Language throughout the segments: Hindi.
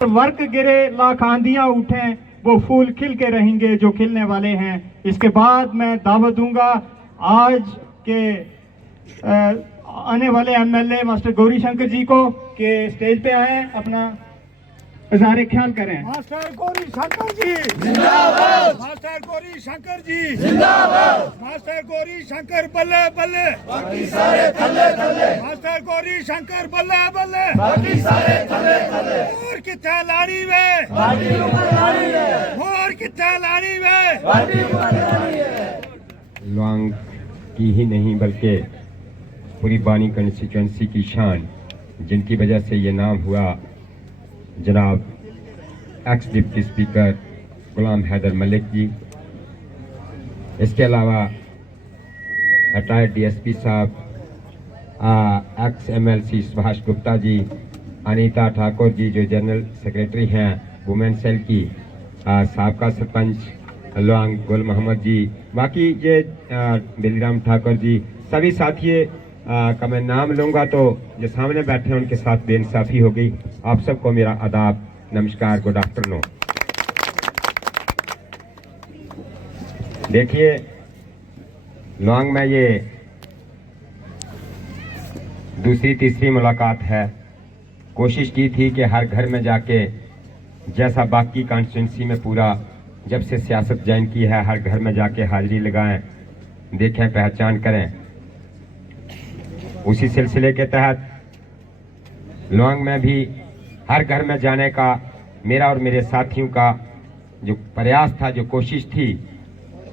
वर्क गिरे लाख आंधियां उठें, वो फूल खिल के रहेंगे जो खिलने वाले हैं। इसके बाद मैं दावत दूंगा आज के आने वाले एमएलए मास्टर गौरी शंकर जी को कि स्टेज पे आए, अपना इज़हार ख्याल करें। मास्टर गौरी शंकर जी जिंदाबाद, मास्टर गौरी शंकर जी जिंदाबाद, मास्टर गौरी शंकर बल्ले बल्ले, बाकी सारे थल्ले थल्ले, मास्टर गौरी शंकर बल्ले बल्ले, बाकी सारे थल्ले थल्ले। और कितना लाड़ी वे बाटी ऊपर लाड़ी है, और कितना लाड़ी वे बाटी ऊपर लाड़ी है। लॉन्ग की ही नहीं बल्कि पूरी बानी कंस्टिट्यूंसी की शान, जिनकी वजह से ये नाम हुआ जनाब एक्स डिप्टी स्पीकर गुलाम हैदर मलिक जी। इसके अलावा रिटायर्ड डीएसपी साहब, एक्स एमएलसी सुभाष गुप्ता जी, अनीता ठाकुर जी जो जनरल सेक्रेटरी हैं वुमेन सेल की, साबका सरपंच लॉन्ग गुल मोहम्मद जी, बाकी ये बिलीराम ठाकुर जी, सभी साथी का मैं नाम लूंगा तो जो सामने बैठे हैं उनके साथ बेइंसाफी हो गई। आप सबको मेरा आदाब, नमस्कार, गुड आफ्टरनून। देखिए, लॉन्ग में ये दूसरी तीसरी मुलाकात है। कोशिश की थी कि हर घर में जाके, जैसा बाकी कॉन्स्टिट्यूंसी में पूरा जब से सियासत ज्वाइन की है, हर घर में जाके हाजिरी लगाएं, देखें, पहचान करें। उसी सिलसिले के तहत लॉन्ग में भी हर घर में जाने का मेरा और मेरे साथियों का जो प्रयास था, जो कोशिश थी,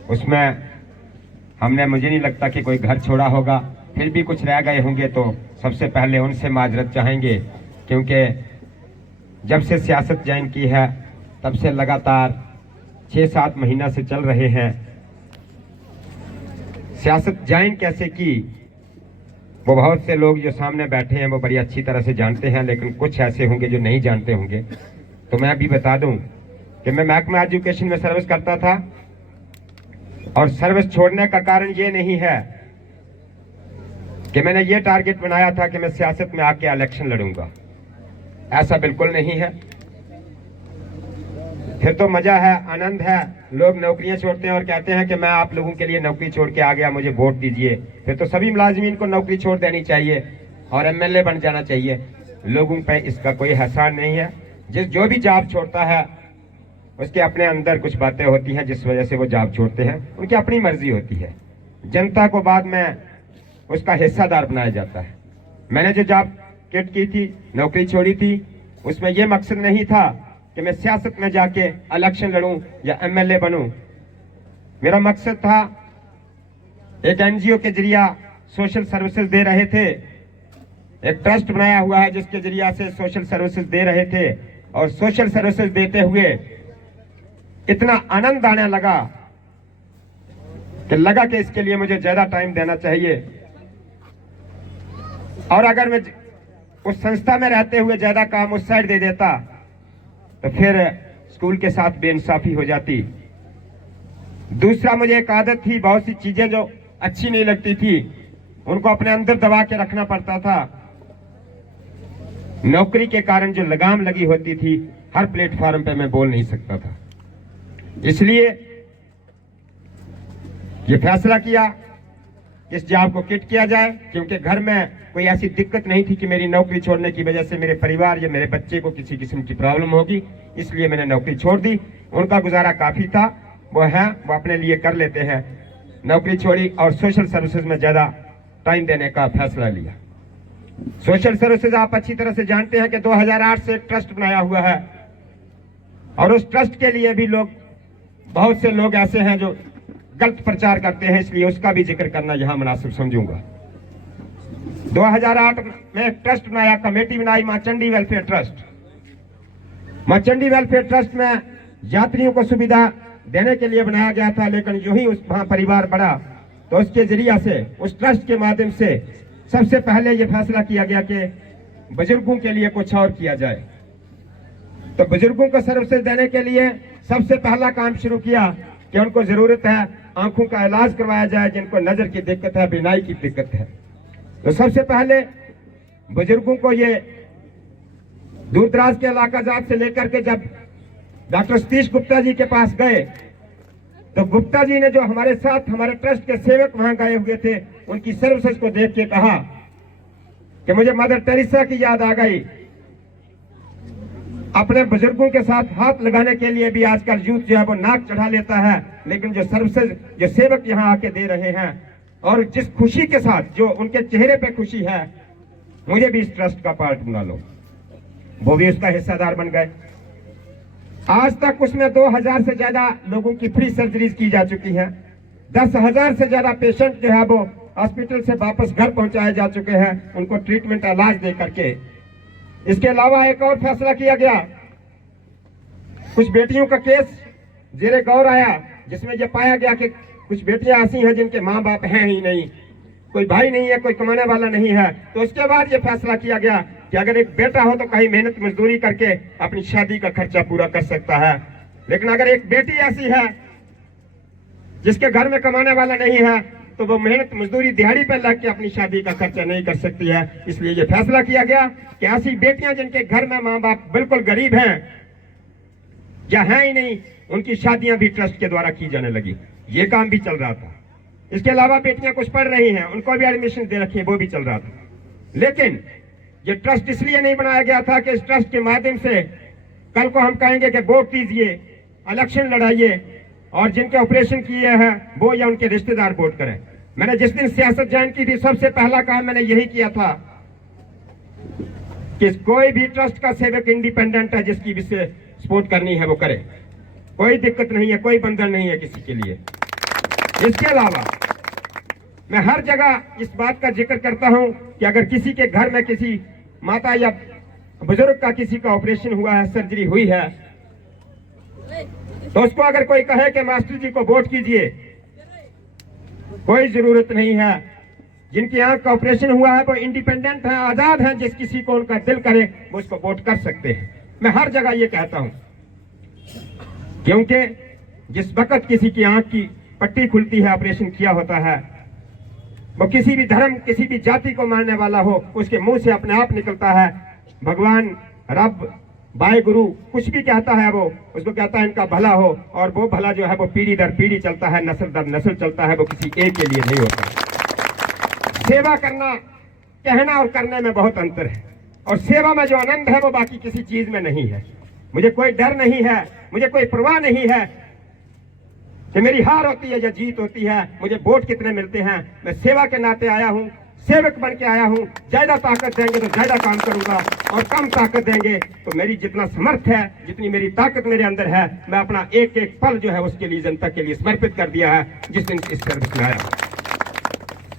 उसमें हमने, मुझे नहीं लगता कि कोई घर छोड़ा होगा। फिर भी कुछ रह गए होंगे तो सबसे पहले उनसे माजरत चाहेंगे, क्योंकि जब से सियासत ज्वाइन की है तब से लगातार 6-7 महीना से चल रहे हैं। सियासत ज्वाइन कैसे की वो बहुत से लोग जो सामने बैठे हैं वो बड़ी अच्छी तरह से जानते हैं, लेकिन कुछ ऐसे होंगे जो नहीं जानते होंगे। तो मैं अभी बता दूं कि मैं महकमा एजुकेशन में सर्विस करता था, और सर्विस छोड़ने का कारण ये नहीं है कि मैंने ये टारगेट बनाया था कि मैं सियासत में आके इलेक्शन लड़ूंगा। ऐसा बिल्कुल नहीं है। फिर तो मजा है, आनंद है। लोग नौकरियां छोड़ते हैं और कहते हैं कि मैं आप लोगों के लिए नौकरी छोड़ के आ गया, मुझे वोट दीजिए। फिर तो सभी मुलाजमीन को नौकरी छोड़ देनी चाहिए और एमएलए बन जाना चाहिए। लोगों पे इसका कोई एहसान नहीं है। जो भी जॉब छोड़ता है उसके अपने अंदर कुछ बातें होती हैं जिस वजह से वो जॉब छोड़ते हैं, उनकी अपनी मर्जी होती है। जनता को बाद में उसका हिस्सादार बनाया जाता है। मैंने जो जॉब किट की थी, नौकरी छोड़ी थी, उसमें यह मकसद नहीं था कि मैं सियासत में जाके इलेक्शन लड़ूं या एमएलए बनूं। मेरा मकसद था, एक एनजीओ के जरिया सोशल सर्विसेज दे रहे थे, एक ट्रस्ट बनाया हुआ है जिसके जरिया से सोशल सर्विसेज दे रहे थे, और सोशल सर्विसेज देते हुए इतना आनंद आने लगा कि इसके लिए मुझे ज्यादा टाइम देना चाहिए। और अगर मैं उस संस्था में रहते हुए ज्यादा काम उस साइड दे देता तो फिर स्कूल के साथ बेइंसाफी हो जाती। दूसरा, मुझे एक आदत थी, बहुत सी चीजें जो अच्छी नहीं लगती थी उनको अपने अंदर दबा के रखना पड़ता था। नौकरी के कारण जो लगाम लगी होती थी, हर प्लेटफॉर्म पे मैं बोल नहीं सकता था। इसलिए ये फैसला किया इस जॉब को किट किया जाए, क्योंकि घर में कोई ऐसी दिक्कत नहीं थी कि मेरी नौकरी छोड़ने की वजह से मेरे परिवार या मेरे बच्चे को किसी किस्म की प्रॉब्लम होगी। इसलिए मैंने नौकरी छोड़ दी। उनका गुजारा काफी था, वो अपने लिए कर लेते हैं। नौकरी छोड़ी और सोशल सर्विसेज में ज्यादा टाइम देने का फैसला लिया। सोशल सर्विसेज आप अच्छी तरह से जानते हैं कि 2008 से एक ट्रस्ट बनाया हुआ है, और उस ट्रस्ट के लिए भी बहुत से लोग ऐसे हैं जो गलत प्रचार करते हैं, इसलिए उसका भी जिक्र करना यहां मुनासिब समझूंगा। 2008 में एक ट्रस्ट बनाया, कमेटी बनाई, मां चंडी वेलफेयर ट्रस्ट। मां चंडी वेलफेयर ट्रस्ट में यात्रियों को सुविधा देने के लिए बनाया गया था, लेकिन जो ही उस वहां परिवार बढ़ा तो उसके जरिया से, उस ट्रस्ट के माध्यम से सबसे पहले यह फैसला किया गया कि बुजुर्गों के लिए कुछ और किया जाए। तो बुजुर्गों को सर्विसेज देने के लिए सबसे पहला काम शुरू किया कि उनको जरूरत है आंखों का इलाज करवाया जाए, जिनको नजर की दिक्कत है, बीनाई की दिक्कत है। तो सबसे पहले बुजुर्गों को ये दूर दराज के इलाका जात से लेकर के जब डॉक्टर सतीश गुप्ता जी के पास गए तो गुप्ता जी ने जो हमारे साथ हमारे ट्रस्ट के सेवक वहां गए हुए थे उनकी सर्विसेज को देख के कहा कि मुझे मदर टेरेसा की याद आ गई। अपने बुजुर्गों के साथ हाथ लगाने के लिए भी आजकल यूथ जो है वो नाक चढ़ा लेता है, लेकिन जो सर्विसेज जो सेवक यहाँ आके दे रहे हैं और जिस खुशी के साथ जो उनके चेहरे पे खुशी है, मुझे भी इस ट्रस्ट का पार्ट बना लो, वो भी उसका हिस्सेदार बन गए। आज तक उसमें 2000 से ज्यादा लोगों की फ्री सर्जरीज की जा चुकी हैं। 10,000 से ज्यादा पेशेंट जो है वो हॉस्पिटल से वापस घर पहुंचाए जा चुके हैं, उनको ट्रीटमेंट इलाज दे करके। इसके अलावा एक और फैसला किया गया, कुछ बेटियों का केस जेरे गौर आया जिसमें यह पाया गया कि कुछ बेटियां ऐसी हैं जिनके माँ बाप हैं ही नहीं, कोई भाई नहीं है, कोई कमाने वाला नहीं है। तो उसके बाद ये फैसला किया गया कि अगर एक बेटा हो तो कहीं मेहनत मजदूरी करके अपनी शादी का खर्चा पूरा कर सकता है, लेकिन अगर एक बेटी ऐसी है जिसके घर में कमाने वाला नहीं है तो वो मेहनत मजदूरी दिहाड़ी पर लग के अपनी शादी का खर्चा नहीं कर सकती है। इसलिए ये फैसला किया गया कि ऐसी बेटियां जिनके घर में माँ बाप बिल्कुल गरीब हैं या हैं ही नहीं, उनकी शादियां भी ट्रस्ट के द्वारा की जाने लगी। ये काम भी चल रहा था। इसके अलावा बेटियां कुछ पढ़ रही हैं, उनको भी एडमिशन दे रखी है, वो भी चल रहा था। लेकिन ये ट्रस्ट इसलिए नहीं बनाया गया था कि इस ट्रस्ट के माध्यम से कल को हम कहेंगे कि वोट दीजिए, इलेक्शन लड़ाइए और जिनके ऑपरेशन किए हैं वो या उनके रिश्तेदार वोट करें। मैंने जिस दिन सियासत ज्वाइन की थी सबसे पहला काम मैंने यही किया था कि कोई भी ट्रस्ट का सेवक इंडिपेंडेंट है, जिसकी भी से सपोर्ट करनी है वो करे, कोई दिक्कत नहीं है, कोई बंधन नहीं है किसी के लिए। इसके अलावा मैं हर जगह इस बात का जिक्र करता हूं कि अगर किसी के घर में किसी माता या बुजुर्ग का किसी का ऑपरेशन हुआ है, सर्जरी हुई है, तो उसको अगर कोई कहे कि मास्टर जी को वोट कीजिए, कोई जरूरत नहीं है। जिनकी आंख का ऑपरेशन हुआ है वो इंडिपेंडेंट है, आजाद है, जिस किसी को उनका दिल करे वो उसको वोट कर सकते हैं। मैं हर जगह ये कहता हूं क्योंकि जिस वक्त किसी की आंख की पट्टी खुलती है, ऑपरेशन किया होता है, वो किसी भी धर्म किसी भी जाति को मानने वाला हो, उसके मुंह से अपने आप निकलता है भगवान, रब, बाय गुरु कुछ भी कहता है वो उसको कहता है इनका भला हो, और वो भला जो है वो पीढ़ी दर पीढ़ी चलता है, नस्ल दर नस्ल चलता है, वो किसी एक के लिए नहीं होता। सेवा करना कहना और करने में बहुत अंतर है, और सेवा में जो आनंद है वो बाकी किसी चीज में नहीं है। मुझे कोई डर नहीं है, मुझे कोई परवाह नहीं है कि मेरी हार होती है या जीत होती है, मुझे वोट कितने मिलते हैं। मैं सेवा के नाते आया हूं, सेवक बन के आया हूं। ज्यादा ताकत देंगे तो ज्यादा काम करूंगा, और कम ताकत देंगे तो मेरी जितना समर्थ है, जितनी मेरी ताकत मेरे अंदर है, मैं अपना एक एक पल जो है उसके लिए, जनता के लिए समर्पित कर दिया है जिस दिन इस सर्विस में आया।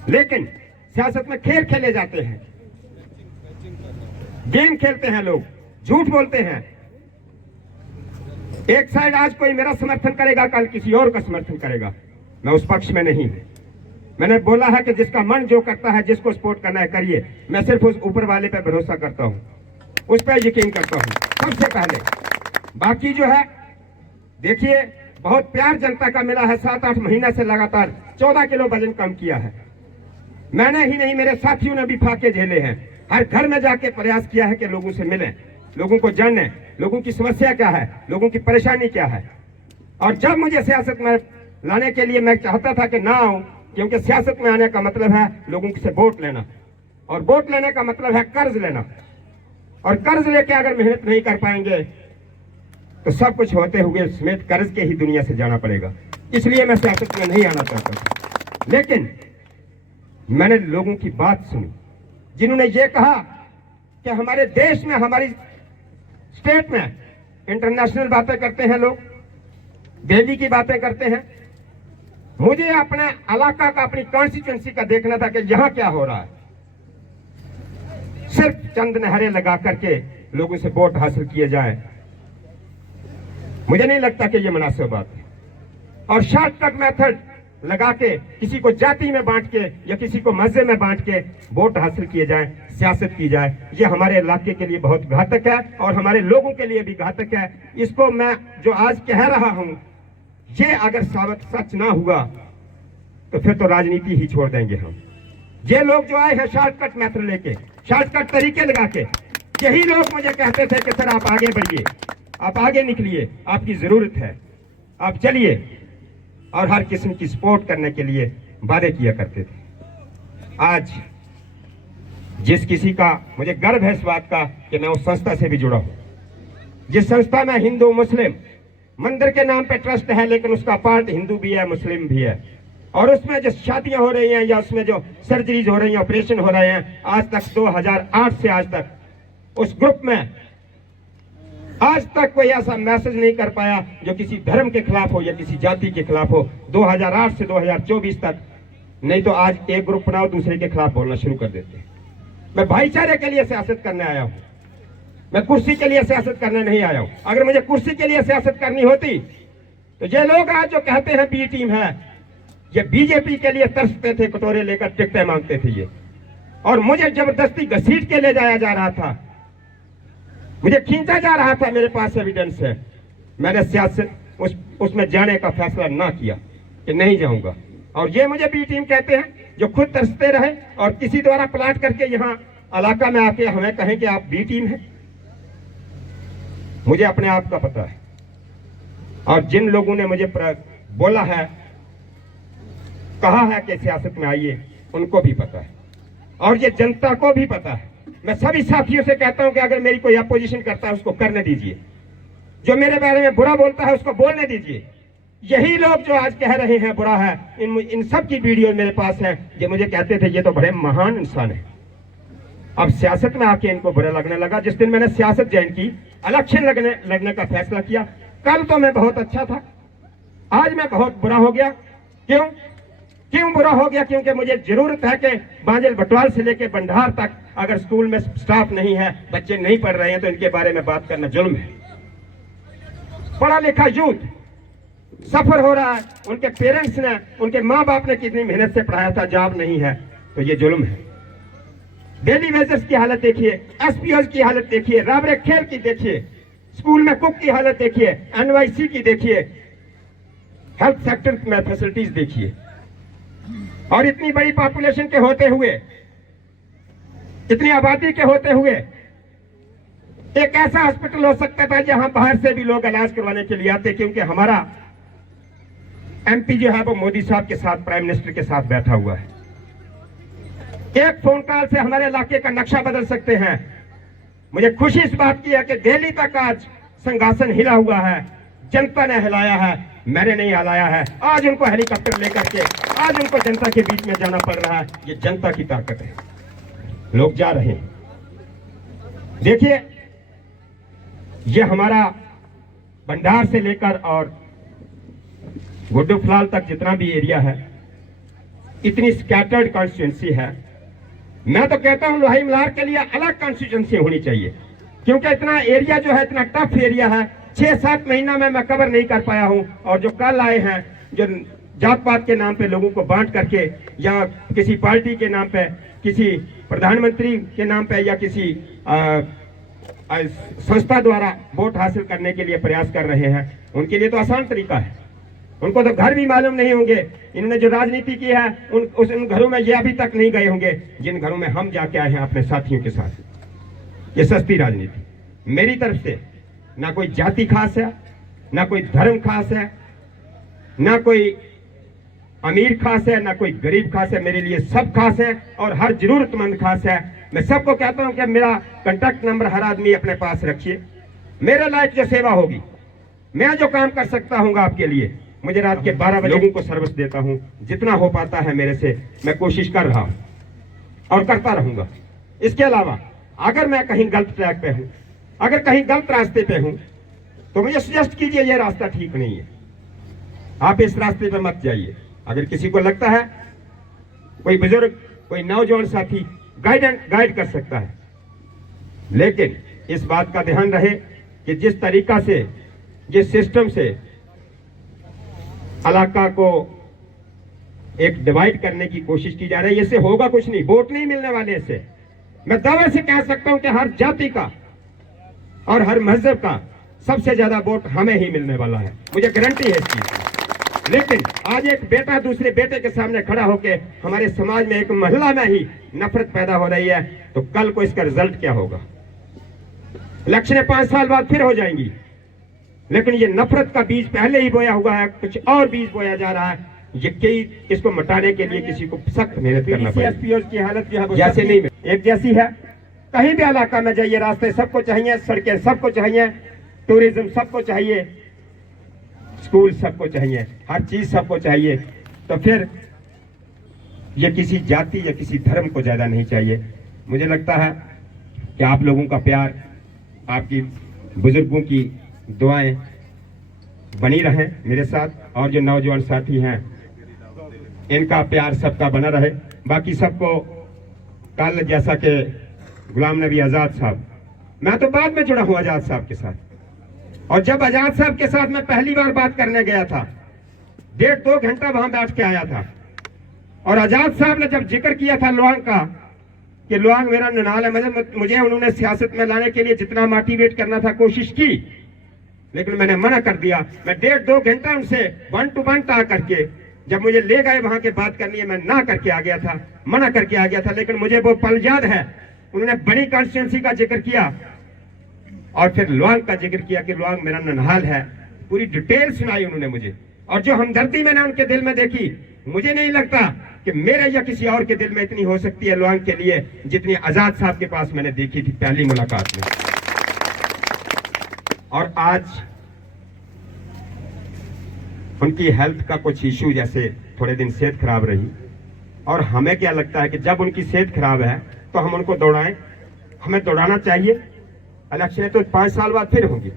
लेकिन सियासत में खेल खेले जाते हैं, गेम खेलते हैं लोग, झूठ बोलते हैं। एक साइड आज कोई मेरा समर्थन करेगा, कल किसी और का समर्थन करेगा। मैं उस पक्ष में नहीं हूं। मैंने बोला है कि जिसका मन जो करता है, जिसको सपोर्ट करना है करिए। मैं सिर्फ उस ऊपर वाले पे भरोसा करता हूं, उस पर यकीन करता हूं सबसे पहले। बाकी जो है देखिए, बहुत प्यार जनता का मिला है। 7-8 महीने से लगातार 14 किलो वजन कम किया है। मैंने ही नहीं, मेरे साथियों ने भी फाके झेले हैं। हर घर में जाके प्रयास किया है कि लोगों से मिलें, लोगों को जाने, लोगों की समस्या क्या है, लोगों की परेशानी क्या है। और जब मुझे सियासत में लाने के लिए मैं चाहता था कि ना आऊं, क्योंकि सियासत में आने का मतलब है लोगों से वोट लेना, और वोट लेने का मतलब है कर्ज लेना, और कर्ज लेके अगर मेहनत नहीं कर पाएंगे तो सब कुछ होते हुए समेत कर्ज के ही दुनिया से जाना पड़ेगा। इसलिए मैं सियासत में नहीं आना चाहता था। लेकिन मैंने लोगों की बात सुनी जिन्होंने ये कहा कि हमारे देश में, हमारी स्टेट में इंटरनेशनल बातें करते हैं लोग, दिल्ली की बातें करते हैं। मुझे अपने इलाका का, अपनी कॉन्स्टिट्यूंसी का देखना था कि यहां क्या हो रहा है। सिर्फ चंद नहरें लगा करके लोगों से वोट हासिल किए जाए, मुझे नहीं लगता कि यह मुनासिब बात है। और शॉर्टकट मेथड लगा के किसी को जाति में बांट के या किसी को मजहब में बांट के वोट हासिल किए जाए, सियासत की जाए, ये हमारे इलाके के लिए बहुत घातक है और हमारे लोगों के लिए भी घातक है। इसको मैं जो आज कह रहा हूं, ये अगर साबित सच ना हुआ तो फिर तो राजनीति ही छोड़ देंगे हम। ये लोग जो आए हैं शॉर्टकट मेथड लेके, शॉर्टकट तरीके लगा के, यही लोग मुझे कहते थे कि सर आप आगे बढ़िए, आप आगे निकलिए, आपकी जरूरत है, आप चलिए, और हर किस्म की सपोर्ट करने के लिए वादे किया करते थे। आज जिस किसी का मुझे गर्व है इस बात का कि मैं उस संस्था से भी जुड़ा हूं, जिस संस्था में हिंदू मुस्लिम मंदिर के नाम पे ट्रस्ट है, लेकिन उसका पार्ट हिंदू भी है मुस्लिम भी है, और उसमें जो शादियां हो रही हैं या उसमें जो सर्जरीज हो रही हैं, ऑपरेशन हो रहे हैं, आज तक 2008 से आज तक उस ग्रुप में आज तक कोई ऐसा मैसेज नहीं कर पाया जो किसी धर्म के खिलाफ हो या किसी जाति के खिलाफ हो। 2008 से 2024 तक, नहीं तो आज एक ग्रुप बनाओ दूसरे के खिलाफ बोलना शुरू कर देते हैं। मैं भाईचारे के लिए सियासत करने आया हूं, मैं कुर्सी के लिए सियासत करने नहीं आया हूं। अगर मुझे कुर्सी के लिए सियासत करनी होती तो ये लोग आज जो कहते हैं बी टीम है, ये बीजेपी के लिए तरसते थे, कटोरे लेकर टिकटें मांगते थे ये, और मुझे जबरदस्ती घसीट के ले जाया जा रहा था, मुझे खींचा जा रहा था, मेरे पास एविडेंस है। मैंने सियासत उसमें जाने का फैसला ना किया कि नहीं जाऊंगा, और ये मुझे बी टीम कहते हैं जो खुद तरसते रहे और किसी द्वारा प्लाट करके यहाँ इलाका में आके हमें कहें कि आप बी टीम हैं। मुझे अपने आप का पता है, और जिन लोगों ने मुझे बोला है, कहा है कि सियासत में आइए, उनको भी पता है, और ये जनता को भी पता है। मैं सभी साथियों से कहता हूं कि अगर मेरी कोई अपोजिशन करता है उसको करने दीजिए, जो मेरे बारे में बुरा बोलता है उसको बोलने दीजिए। यही लोग जो आज कह रहे हैं बुरा है, इन सब की वीडियो मेरे पास है, ये मुझे कहते थे ये तो बड़े महान इंसान है। अब सियासत में आके इनको बुरा लगने लगा। जिस दिन मैंने सियासत ज्वाइन की, इलेक्शन लड़ने का फैसला किया, कल तो मैं बहुत अच्छा था, आज मैं बहुत बुरा हो गया। क्यों बुरा हो गया? क्योंकि मुझे जरूरत है कि बांजल बटवाल से लेकर बंडार तक अगर स्कूल में स्टाफ नहीं है, बच्चे नहीं पढ़ रहे हैं, तो इनके बारे में बात करना जुल्म है। पढ़ा लिखा यूथ सफर हो रहा है, उनके पेरेंट्स ने, उनके माँ बाप ने कितनी मेहनत से पढ़ाया था, जॉब नहीं है, तो ये जुल्म है। डेली वेजर्स की हालत देखिए, एसपीओ की हालत देखिए, राबरे खेल की देखिए, स्कूल में कुक की हालत देखिए, एनवाईसी की देखिए, हेल्थ सेक्टर में फैसिलिटीज देखिए। और इतनी बड़ी पॉपुलेशन के होते हुए, इतनी आबादी के होते हुए, एक ऐसा हॉस्पिटल हो सकता था जहां बाहर से भी लोग इलाज करवाने के लिए आते, क्योंकि हमारा एमपी जो है वो मोदी साहब के साथ, प्राइम मिनिस्टर के साथ बैठा हुआ है। एक फोन कॉल से हमारे इलाके का नक्शा बदल सकते हैं। मुझे खुशी इस बात की है कि दिल्ली तक आज सिंहासन हिला हुआ है, जनता ने हिलाया है, मैंने नहीं हिलाया है। आज उनको हेलीकॉप्टर लेकर के, आज उनको जनता के बीच में जाना पड़ रहा है। ये जनता की ताकत है, लोग जा रहे हैं। देखिए, ये हमारा भंडार से लेकर और गुड्डू फलाल तक जितना भी एरिया है, इतनी स्कैटर्ड कॉन्स्टिट्यूंसी है। मैं तो कहता हूं लोहाई मलार के लिए अलग कॉन्स्टिट्यूंसी होनी चाहिए, क्योंकि इतना एरिया जो है, इतना टफ एरिया है। 6-7 महीना में मैं कवर नहीं कर पाया हूं, और जो कल आए हैं, जो जात पात के नाम पे लोगों को बांट करके, या किसी पार्टी के नाम पे, किसी प्रधानमंत्री के नाम पे, या किसी संस्था द्वारा वोट हासिल करने के लिए प्रयास कर रहे हैं, उनके लिए तो आसान तरीका है। उनको तो घर भी मालूम नहीं होंगे। इन्होंने जो राजनीति की है, उन घरों में ये अभी तक नहीं गए होंगे जिन घरों में हम जाके आए हैं अपने साथियों के साथ। ये सस्ती राजनीति। मेरी तरफ से ना कोई जाति खास है, ना कोई धर्म खास है, ना कोई अमीर खास है, ना कोई गरीब खास है। मेरे लिए सब खास है, और हर जरूरतमंद खास है। मैं सबको कहता हूं कि मेरा कांटेक्ट नंबर हर आदमी अपने पास रखिए। मेरे लायक जो सेवा होगी, मैं जो काम कर सकता हूँ आपके लिए, मुझे रात के 12 बजे लोगों को सर्विस देता हूं। जितना हो पाता है मेरे से, मैं कोशिश कर रहा हूं और करता रहूंगा। इसके अलावा अगर मैं कहीं गलत ट्रैक पे हूं, अगर कहीं गलत रास्ते पे हूं, तो मुझे सजेस्ट कीजिए ये रास्ता ठीक नहीं है, आप इस रास्ते पे मत जाइए। अगर किसी को लगता है, कोई बुजुर्ग, कोई नौजवान साथी गाइड कर सकता है, लेकिन इस बात का ध्यान रहे कि जिस तरीका से, जिस सिस्टम से इलाका को एक डिवाइड करने की कोशिश की जा रही है, इससे होगा कुछ नहीं। वोट नहीं मिलने वाले इससे। मैं दावे से कह सकता हूं कि हर जाति का और हर मजहब का सबसे ज्यादा वोट हमें ही मिलने वाला है, मुझे गारंटी है इस चीज की। लेकिन आज एक बेटा दूसरे बेटे के सामने खड़ा होकर हमारे समाज में, एक महिला में ही नफरत पैदा हो रही है, तो कल को इसका रिजल्ट क्या होगा? इलेक्शन 5 साल बाद फिर हो जाएंगी, लेकिन ये नफरत का बीज पहले ही बोया हुआ है, कुछ और बीज बोया जा रहा है। ये कई इसको मिटाने के लिए किसी को सख्त मेहनत करना पड़ेगा। की हालत जो है वो जैसे नहीं एक जैसी है। कहीं भी इलाका में जाइए, रास्ते सबको चाहिए, सड़कें सबको चाहिए, टूरिज्म सबको चाहिए, स्कूल सबको चाहिए, हर चीज सबको चाहिए। तो फिर ये किसी जाति या किसी धर्म को ज्यादा नहीं चाहिए। मुझे लगता है कि आप लोगों का प्यार, आपकी बुजुर्गों की दुआएं बनी रहें मेरे साथ, और जो नौजवान साथी हैं इनका प्यार सबका बना रहे। बाकी सबको कल जैसा कि गुलाम नबी आजाद साहब, मैं तो बाद में जुड़ा हूं आजाद साहब के साथ, और जब आजाद साहब के साथ मैं पहली बार बात करने गया था, 1.5-2 घंटा वहां बैठ के आया था, और आजाद साहब ने जब जिक्र किया था लुआंग का कि लुआंग मेरा ननाल है, मुझे उन्होंने सियासत में लाने के लिए जितना मोटिवेट करना था कोशिश की, लेकिन मैंने मना कर दिया। मैं 1.5-2 घंटा उनसे 1 to 1 टा करके, जब मुझे ले गए वहां के बात करनी है, मैं ना करके आ गया था, मना करके आ गया था। लेकिन मुझे वो पल याद है, उन्होंने बड़ी कॉन्स्टिट्यूंसी का जिक्र किया और फिर लुआंग का जिक्र किया कि लुआंग मेरा ननहाल है, पूरी डिटेल सुनाई उन्होंने मुझे, और जो हमदर्दी मैंने उनके दिल में देखी, मुझे नहीं लगता कि मेरे या किसी और के दिल में इतनी हो सकती है लुआंग के लिए जितनी आजाद साहब के पास मैंने देखी थी पहली मुलाकात में। और आज उनकी हेल्थ का कुछ इशू, जैसे थोड़े दिन सेहत खराब रही, और हमें क्या लगता है कि जब उनकी सेहत खराब है तो हम उनको दौड़ाएं, हमें दौड़ाना चाहिए। इलेक्शन तो 5 साल बाद फिर होंगी,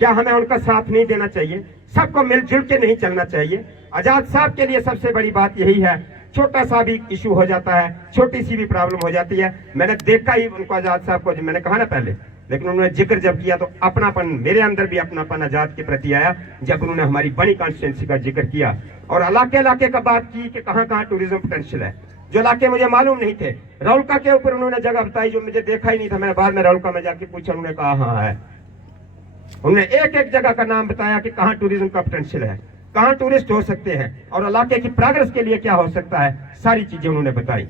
क्या हमें उनका साथ नहीं देना चाहिए? सबको मिलजुल के नहीं चलना चाहिए। आजाद साहब के लिए सबसे बड़ी बात यही है, छोटा सा भी इशू हो जाता है, छोटी सी भी प्रॉब्लम हो जाती है। मैंने देखा ही उनको, आजाद साहब को, मैंने कहा ना पहले, लेकिन उन्होंने जिक्र जब किया तो अपनापन, मेरे अंदर भी अपनापन आजाद के प्रति आया जब उन्होंने हमारी बड़ी कॉन्स्टिट्यूंसी का जिक्र किया और इलाके इलाके का बात की कि कहाँ कहाँ टूरिज्म पोटेंशियल है, जो इलाके मुझे मालूम नहीं थे। रौलका के ऊपर उन्होंने जगह बताई जो मुझे देखा ही नहीं था, मैंने बाद में रौलका में जाके पूछा, उन्होंने कहा हाँ है। उन्होंने एक एक जगह का नाम बताया कि कहाँ टूरिज्म का पोटेंशियल है, कहाँ टूरिस्ट हो सकते हैं और इलाके की प्रोग्रेस के लिए क्या हो सकता है, सारी चीजें उन्होंने बताई।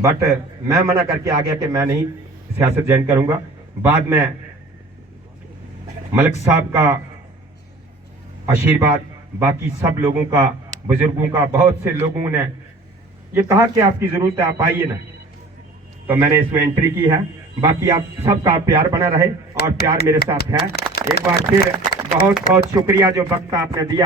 बट मैं मना करके आ गया कि मैं नहीं सियासत ज्वाइन करूंगा। बाद में मलिक साहब का आशीर्वाद, बाकी सब लोगों का, बुजुर्गों का, बहुत से लोगों ने ये कहा कि आपकी जरूरत है, आप आइए ना, तो मैंने इसमें एंट्री की है। बाकी आप सबका प्यार बना रहे और प्यार मेरे साथ है। एक बार फिर बहुत बहुत शुक्रिया जो वक्त आपने दिया।